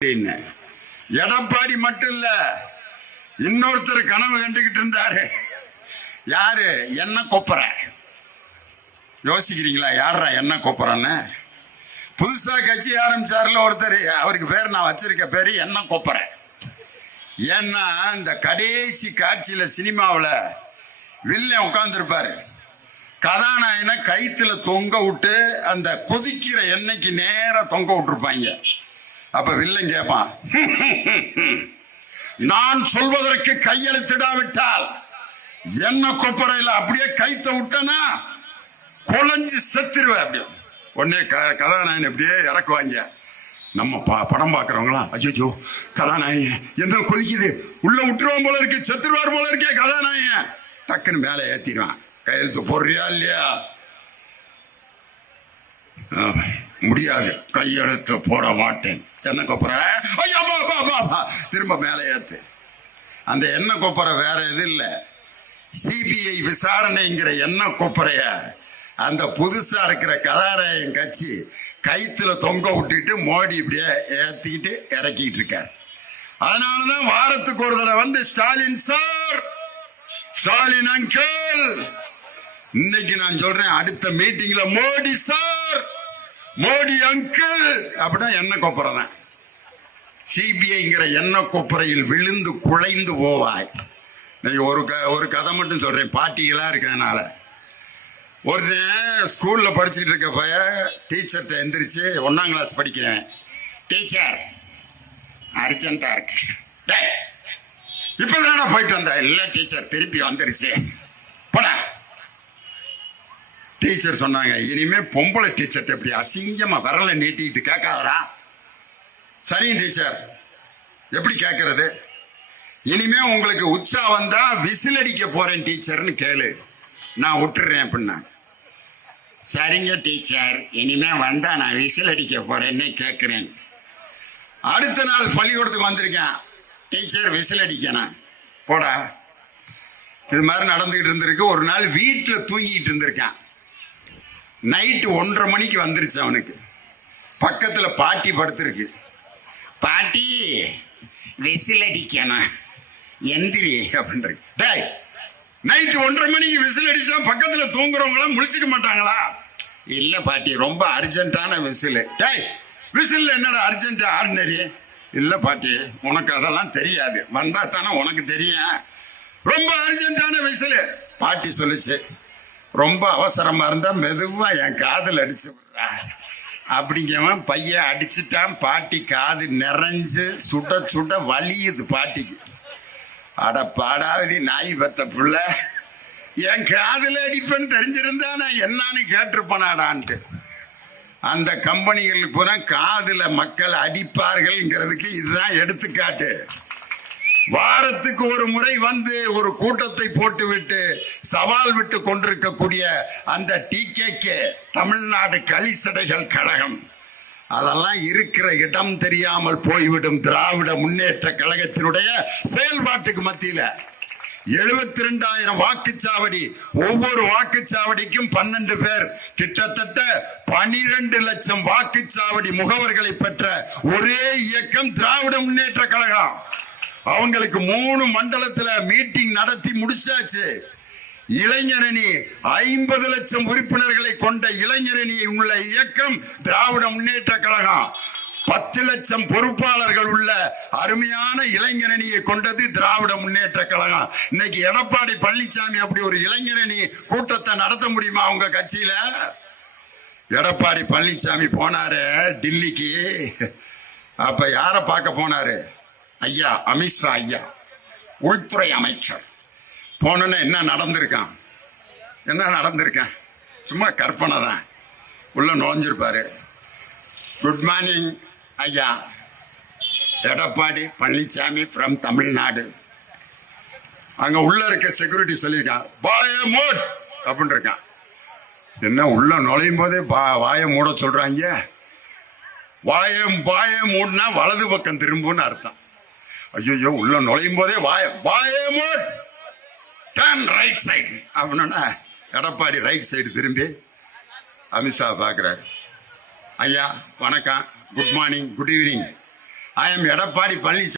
எடப்பாடி மட்டும் இல்ல, இன்னொருத்தர் கனவு கண்டுகிட்டு இருந்தாரு. யாரு? என்ன கொப்பர. யோசிக்கிறீங்களா யாரா என்ன கொப்பரன்னு? புதுசா கட்சி ஆரம்பிச்சாருல ஒருத்தர், அவருக்கு பேர் நான் வச்சிருக்க பேரு என்ன கொப்பர. ஏன்னா இந்த கடைசி காட்சியில சினிமாவில் வில்ல உட்கார்ந்துருப்பாரு, கதாநாயகனை கைத்துல தொங்க விட்டு அந்த கொதிக்கிற எண்ணெய்க்கு நேர தொங்க விட்டுருப்பாங்க. அப்ப வில்லன் கேட்பான், நான் சொல்வதற்கு கையெழுத்திடாவிட்டால் என்ன கொப்பரையில் அப்படியே கைத்த விட்டனா குழஞ்சு செத்துருவேன். அப்படியே உடனே கதாநாயகன் அப்படியே இறக்குவாங்க. நம்ம படம் பாக்குறவங்களா, ஐயோ கதாநாயகன் என்ன கொதிக்குது, உள்ள விட்டுருவான் போல இருக்கு, செத்துருவார் போல இருக்கே கதாநாயகன், டக்குன்னு மேலே ஏத்திடுவான். கையெழுத்து போடுறியா இல்லையா? முடியாது, கையெழுத்து போட மாட்டேன். என்ன கொப்பரை? திரும்ப மேலே ஏத்து. அந்த எண்ணெய் கொப்பரை வேற எது இல்ல, சிபிஐ விசாரணைங்கிற எண்ணெய் கொப்பரைய அந்த புதுசா இருக்கிற கதாநாயகன் கட்சி கைத்துல தொங்க விட்டுட்டு மோடி இப்படியே ஏத்திக்கிட்டு இறக்கிட்டு இருக்காரு. அதனாலதான் வாரத்துக்கு ஒரு தடவை வந்து ஸ்டாலின் சார், ஸ்டாலின் அங்கிள், இன்னைக்கு நான் சொல்றேன் அடுத்த மீட்டிங்ல மோடி சார், மோடி அங்கிள் அப்படின்னா எண்ணெய் கொப்பரை தான். சிபிஐங்கிற எண்ணெய் கொப்பரையில் விழுந்து குழைந்து போவாய். ஒரு கதை மட்டும் சொல்றேன், பாட்டிகளா இருக்கிறதுனால. ஒரு ஸ்கூல்ல படிச்சுட்டு இருக்க பைய டீச்சர்கிட்ட எந்திரிச்சு, 1ஆம் கிளாஸ் படிக்கிறேன், டீச்சர் அர்ஜென்டா இருக்கு. இப்பதான போயிட்டு வந்தா? இல்ல டீச்சர் திருப்பி வந்துருச்சு போட. டீச்சர் சொன்னாங்க, இனிமே பொம்பளை டீச்சர் எப்படி அசிங்கமா வரல நீட்டிட்டு கேட்காதரா? சரி டீச்சர், எப்படி கேட்கறது? இனிமே உங்களுக்கு உச்சா வந்தா விசில் அடிக்க போறேன் டீச்சர்னு கேளு, நான் விட்டுறேன் அப்படின்னா. சரிங்க டீச்சர், இனிமே வந்தா நான் விசில் அடிக்க போறேன்னு கேட்கிறேன். அடுத்த நாள் பள்ளிக்கூடத்துக்கு வந்திருக்கேன், டீச்சர் விசில் அடிக்கணும் போடா. இது மாதிரி நடந்துகிட்டு இருந்திருக்கு. ஒரு நாள் வீட்டுல தூங்கிட்டு இருந்திருக்கேன், நைட்டு 1:30 மணிக்கு வந்துருச்சு அவனுக்கு. பக்கத்துல பாட்டி படுத்திருக்கு, பாட்டி விசில் அடிக்கணும் எந்திரி அப்படின்ற. டேய், நைட்டு 1:30 மணிக்கு விசில் அடிச்சா பக்கத்துல தூங்குறவங்களாம் முழிச்சுக்க மாட்டாங்களா? இல்ல பாட்டி, ரொம்ப அர்ஜென்டான விசில். டேய், விசில் என்னடா அர்ஜென்ட் ஆர்டினரி? இல்ல பாட்டி, உனக்கு அதெல்லாம் தெரியாது, வந்தா தானே உனக்கு தெரியும், ரொம்ப அர்ஜென்டான விசில். பாட்டி சொல்லுச்சு, ரொம்ப அவசரமா இருந்தா மெதுவா என் காதில் அடிச்சு விடுறா அப்படிங்கவன் பையன் அடிச்சுட்டான். பாட்டி காது நிறைஞ்சு சுட சுட வலியுது பாட்டிக்கு. அட பாடாவதி நாய் பத்த புள்ள, என் காதுல அடிப்பேன்னு தெரிஞ்சிருந்தா நான் என்னன்னு கேட்டிருப்பனாடான்ட்டு. அந்த கம்பெனிகளுக்கு பூரா காதுல மக்கள் அடிப்பார்கள்ங்கிறதுக்கு இதுதான் எடுத்துக்காட்டு. வாரத்துக்கு ஒரு முறை வந்து ஒரு கூட்டத்தை போட்டுவிட்டு சவால் விட்டு கொண்டிருக்கக்கூடிய அந்த டிகேகே, தமிழ்நாடு கலிசடைகள் கழகம், அதெல்லாம் இருக்கிற இடம் தெரியாமல் போய்விடும் திராவிட முன்னேற்ற கழகத்தினுடைய செயல்பாட்டுக்கு மத்தியில 72,000 வாக்குச்சாவடி, ஒவ்வொரு வாக்குச்சாவடிக்கும் 12 பேர், கிட்டத்தட்ட 12 லட்சம் வாக்குச்சாவடி முகவர்களை பெற்ற ஒரே இயக்கம் திராவிட முன்னேற்ற கழகம். அவங்களுக்கு 3 மண்டலத்துல மீட்டிங் நடத்தி முடிச்சாச்சு. இளைஞரணி 50 லட்சம் உறுப்பினர்களை கொண்ட இளைஞரணி உள்ள இயக்கம் திராவிட முன்னேற்ற கழகம். 10 லட்சம் பொறுப்பாளர்கள் உள்ள அருமையான இளைஞரணியை கொண்டது திராவிட முன்னேற்ற கழகம். இன்னைக்கு எடப்பாடி பழனிசாமி அப்படி ஒரு இளைஞரணி கூட்டத்தை நடத்த முடியுமா உங்க கட்சியில? எடப்பாடி பழனிசாமி போனாரு டில்லிக்கு, அப்ப யார பார்க்க போனாரு? ஐயா அமித்ஷா, ஐயா உள்துறை அமைச்சர். போனோன்னு என்ன நடந்திருக்கான்? சும்மா கற்பனை தான். உள்ள நுழைஞ்சிருப்பாரு, குட் மார்னிங் ஐயா, எடப்பாடி பழனிசாமி ஃப்ரம் தமிழ்நாடு. அங்க உள்ள இருக்க செக்யூரிட்டி சொல்லியிருக்கான், வாய மூட் அப்படின்னு இருக்கான். என்ன உள்ள நுழையும் போதே வாய மூட சொல்றாங்க? வாய மூடனா வலது பக்கம் திரும்புன்னு அர்த்தம். ஐயோ, உள்ள நுழையும் போதே வாய மூட், டர்ன் ரைட் சைடு அப்படின்னா எடப்பாடி ரைட் சைடு திரும்பி அமித்ஷா பாக்குறாரு. ஐயா வணக்கம், good morning, good evening. I am Edappadi Palaniswami.